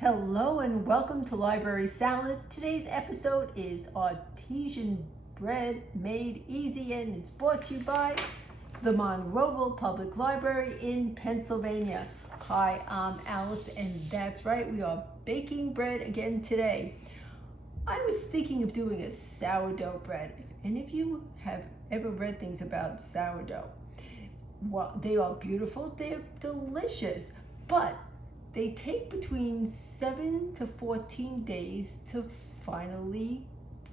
Hello and welcome to Library Salad. Today's episode is Artisan bread made easy, and it's brought to you by the Monroeville Public Library in Pennsylvania. Hi, I'm Alice, and that's right, we are baking bread again today. I was thinking of doing a sourdough bread. If any of you have ever read things about sourdough, well, they are beautiful, they're delicious, but they take between 7 to 14 days to finally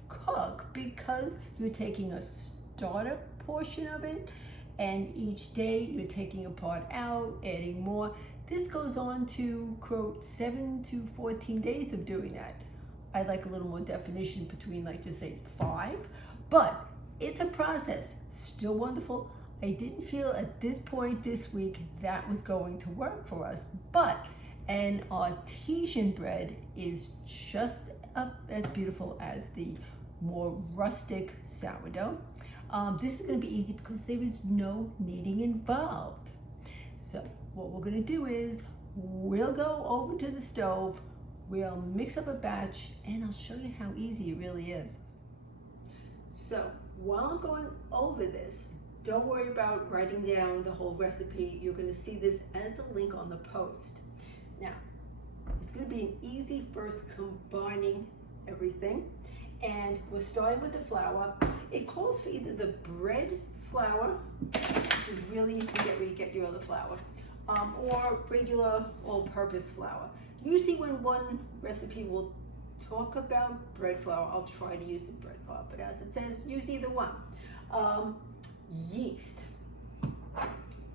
cook because you're taking a starter portion of it, and each day you're taking a part out, adding more. This goes on to, quote, 7 to 14 days of doing that. I'd like a little more definition between, like, just say 5, but it's a process. Still wonderful. I didn't feel at this point this week that was going to work for us, but an artisan bread is just as beautiful as the more rustic sourdough. This is going to be easy because there is no kneading involved. So what we're going to do is we'll go over to the stove, we'll mix up a batch, and I'll show you how easy it really is. So while I'm going over this, don't worry about writing down the whole recipe. You're going to see this as a link on the post. Now, it's going to be an easy first combining everything, and we're starting with the flour. It calls for either the bread flour, which is really easy to get where you get your other flour, or regular all-purpose flour. Usually when one recipe will talk about bread flour, I'll try to use the bread flour, but as it says, use either one. Yeast.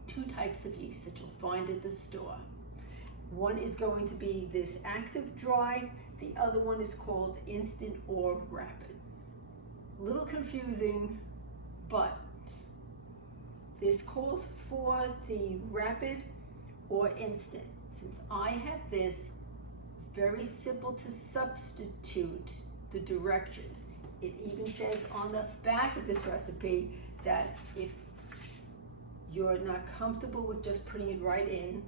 2 types of yeast that you'll find at the store. One is going to be this active dry, the other one is called instant or rapid. A little confusing, but this calls for the rapid or instant. Since I have this, very simple to substitute the directions. It even says on the back of this recipe that if you're not comfortable with just putting it right in,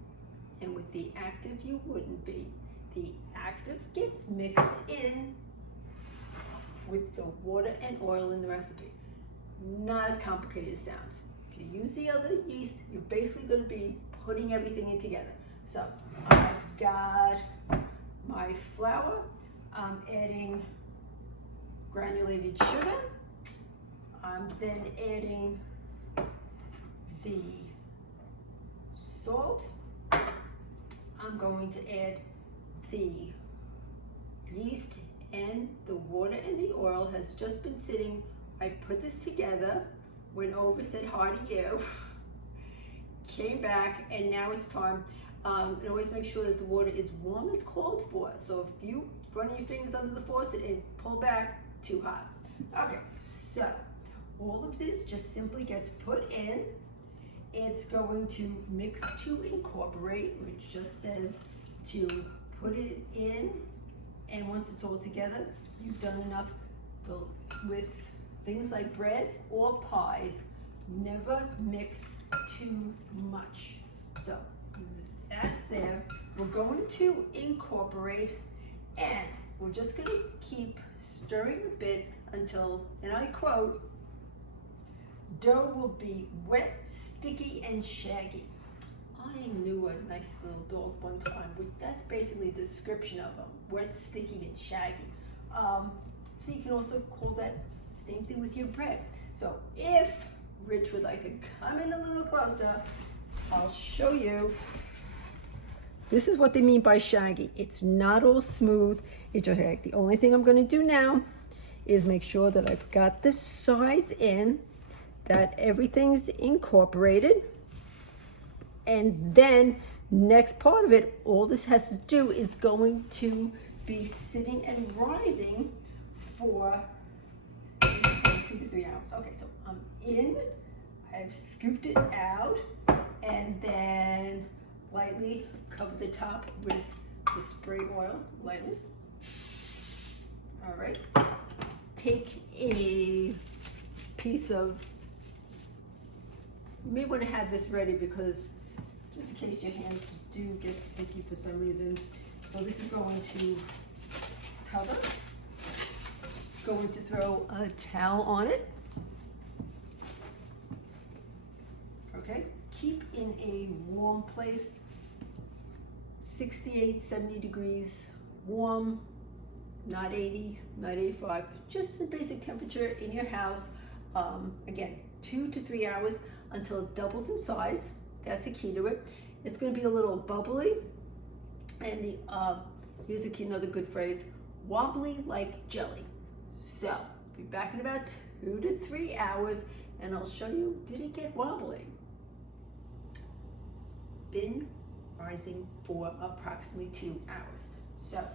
and with the active you wouldn't be. The active gets mixed in with the water and oil in the recipe. Not as complicated as it sounds. If you use the other yeast, you're basically going to be putting everything in together. So I've got my flour. I'm adding granulated sugar. I'm then adding the salt. I'm going to add the yeast, and the water and the oil has just been sitting. I put this together, went over, said hi to you, came back, and now it's time. And always make sure that the water is warm as called for. So if you run your fingers under the faucet and pull back, too hot. Okay, so all of this just simply gets put in. It's going to mix to incorporate, which just says to put it in, and once it's all together, you've done enough. With things like bread or pies, never mix too much. So that's there. We're going to incorporate, and we're just going to keep stirring a bit until, and I quote, dough will be wet, sticky, and shaggy. I knew a nice little dog one time, but that's basically the description of them, wet, sticky, and shaggy. So you can also call that same thing with your bread. So if Rich would like to come in a little closer, I'll show you. This is what they mean by shaggy. It's not all smooth, it's just like the only thing I'm going to do now is make sure that I've got the sides in, that everything's incorporated, and then next part of it, all this has to do is going to be sitting and rising for 2 to 3 hours. Okay, so I'm in, I've scooped it out, and then lightly cover the top with the spray oil, lightly. All right, take a piece of, you may want to have this ready because just in case your hands do get sticky for some reason. So this is going to cover. Going to throw a towel on it. Okay, keep in a warm place, 68, 70 degrees, warm, not 80, not 85, just the basic temperature in your house. Again, 2 to 3 hours until it doubles in size. That's the key to it. It's going to be a little bubbly, and here's the key, another good phrase, wobbly like jelly. So, be back in about 2 to 3 hours, and I'll show you, did it get wobbly? It's been rising for approximately 2 hours. So,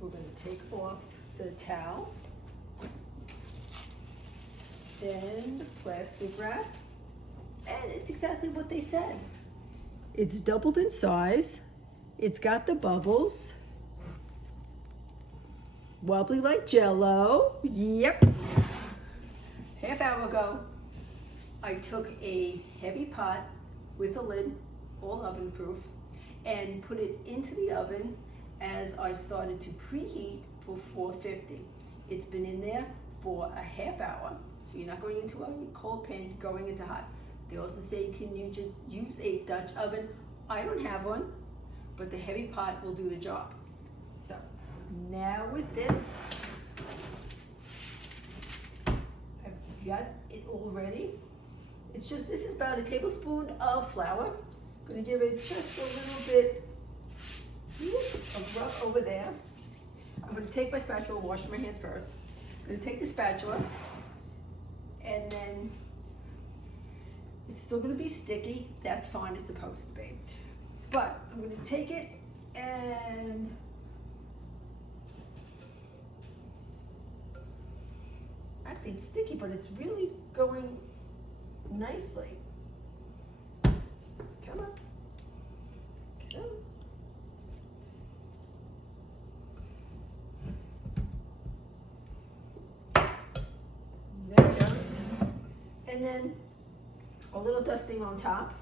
we're going to take off the towel, then the plastic wrap, and it's exactly what they said. It's doubled in size, it's got the bubbles, wobbly like jello. Yep. Half hour ago, I took a heavy pot with a lid, all oven proof, and put it into the oven as I started to preheat for 450. It's been in there for a half hour, so you're not going into a cold pan, going into hot. They also say you can use a Dutch oven. I don't have one, but the heavy pot will do the job. So now with this, I've got it all ready. It's just, this is about a tablespoon of flour. I'm gonna give it just a little bit of rub over there. I'm gonna take my spatula, wash my hands first. I'm gonna take the spatula, and then it's still gonna be sticky. That's fine, it's supposed to be. But I'm gonna take it and actually it's sticky, but it's really going nicely. Come on. Come on. There it goes. And then a little dusting on top.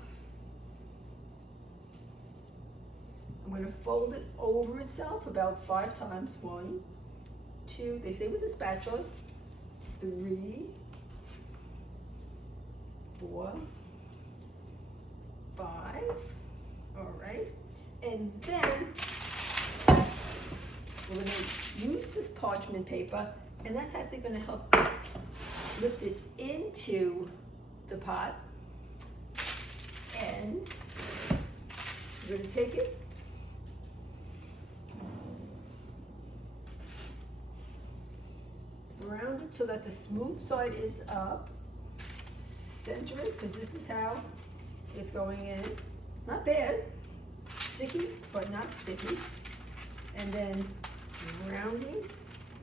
I'm going to fold it over itself about 5 times. 1, 2, they say with a spatula. 3, 4, 5. All right. And then we're going to use this parchment paper, and that's actually going to help lift it into the pot. And we're going to take it, round it so that the smooth side is up, center it, because this is how it's going in. Not bad, sticky, but not sticky. And then rounding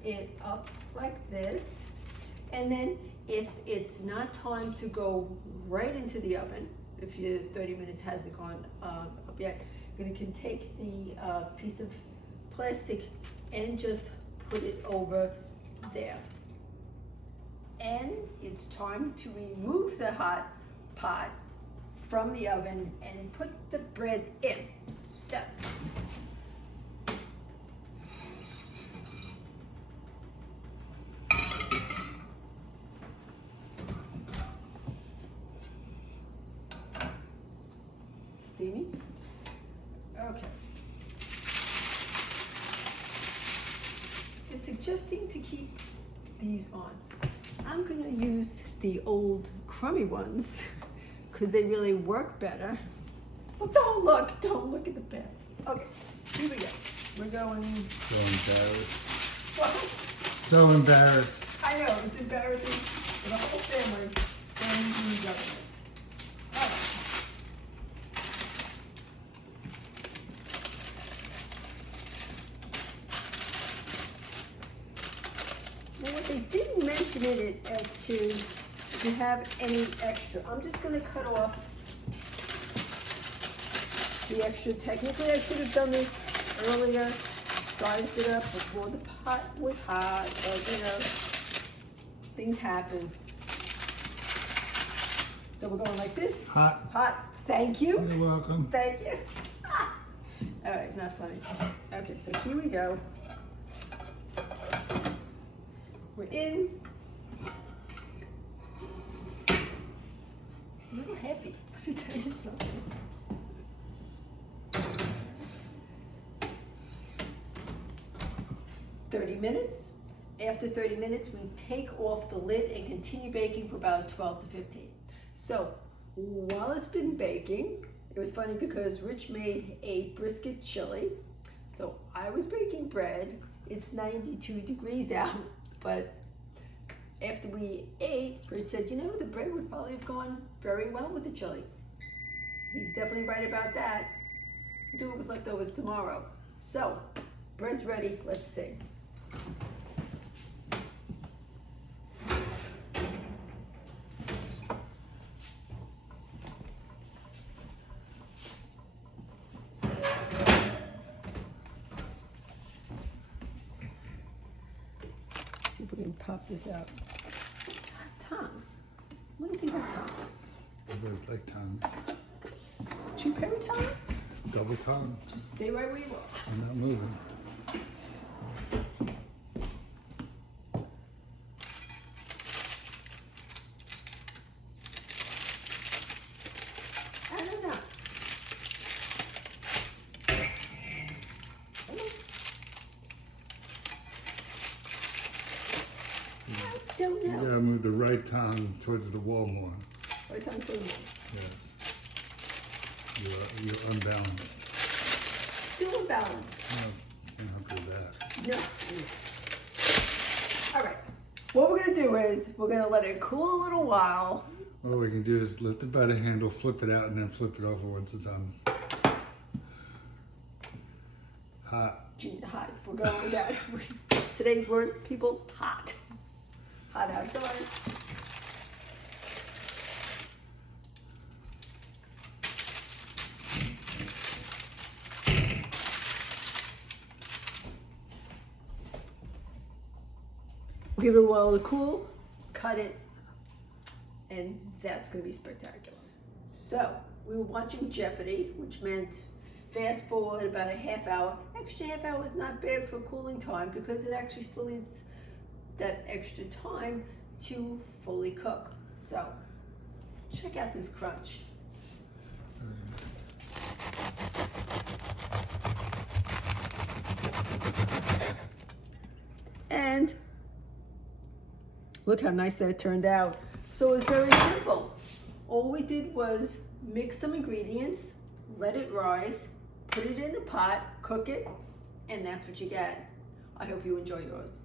it up like this. And then if it's not time to go right into the oven, if your 30 minutes hasn't gone up yet, you can take the piece of plastic and just put it over there. And it's time to remove the hot pot from the oven and put the bread in. So, steamy. Okay. They're suggesting to keep these on. I'm going to use the old crummy ones because they really work better. Well, don't look at the pan. Okay, here we go. We're going. So embarrassed. What? So embarrassed. I know, it's embarrassing for the whole family and the government. All right. Now what they didn't mention in it as to if you have any extra. I'm just going to cut off the extra. Technically I should have done this earlier, sized it up before the pot was hot, but you know, things happen. So we're going like this. Hot. Hot. Thank you. You're welcome. Thank you. All right, not funny. Okay, so here we go. We're in. A little heavy. Let me tell you something. "30 minutes. After 30 minutes, we take off the lid and continue baking for about 12 to 15. So while it's been baking, it was funny because Rich made a brisket chili. So I was baking bread. It's 92 degrees out, but after we ate, Rich said, you know, the bread would probably have gone very well with the chili. He's definitely right about that. Do it with leftovers tomorrow. So, bread's ready. Let's see. See if we can pop this out. Tongs. What do you think of tongs? Everybody's like tongues. 2 pair of tongs? Double tongue. Just stay right where you are. I'm not moving. I don't know. I don't You know. gotta move the right tongue towards the wall more. Right tongue towards me. Yes. You're unbalanced. Still imbalanced. No, can't help you with that. No. All right. What we're gonna do is we're gonna let it cool a little while. All we can do is lift it by the handle, flip it out, and then flip it over once it's on. Hot. Hot. We're going with that. Today's word, people, hot. Hot outside. We'll give it a while to cool, cut it, and that's going to be spectacular. So, we were watching Jeopardy, which meant fast forward about a half hour. Extra half hour is not bad for cooling time because it actually still needs that extra time to fully cook. So, check out this crunch. And look how nice that turned out. So it was very simple. All we did was mix some ingredients, let it rise, put it in a pot, cook it, and that's what you get. I hope you enjoy yours.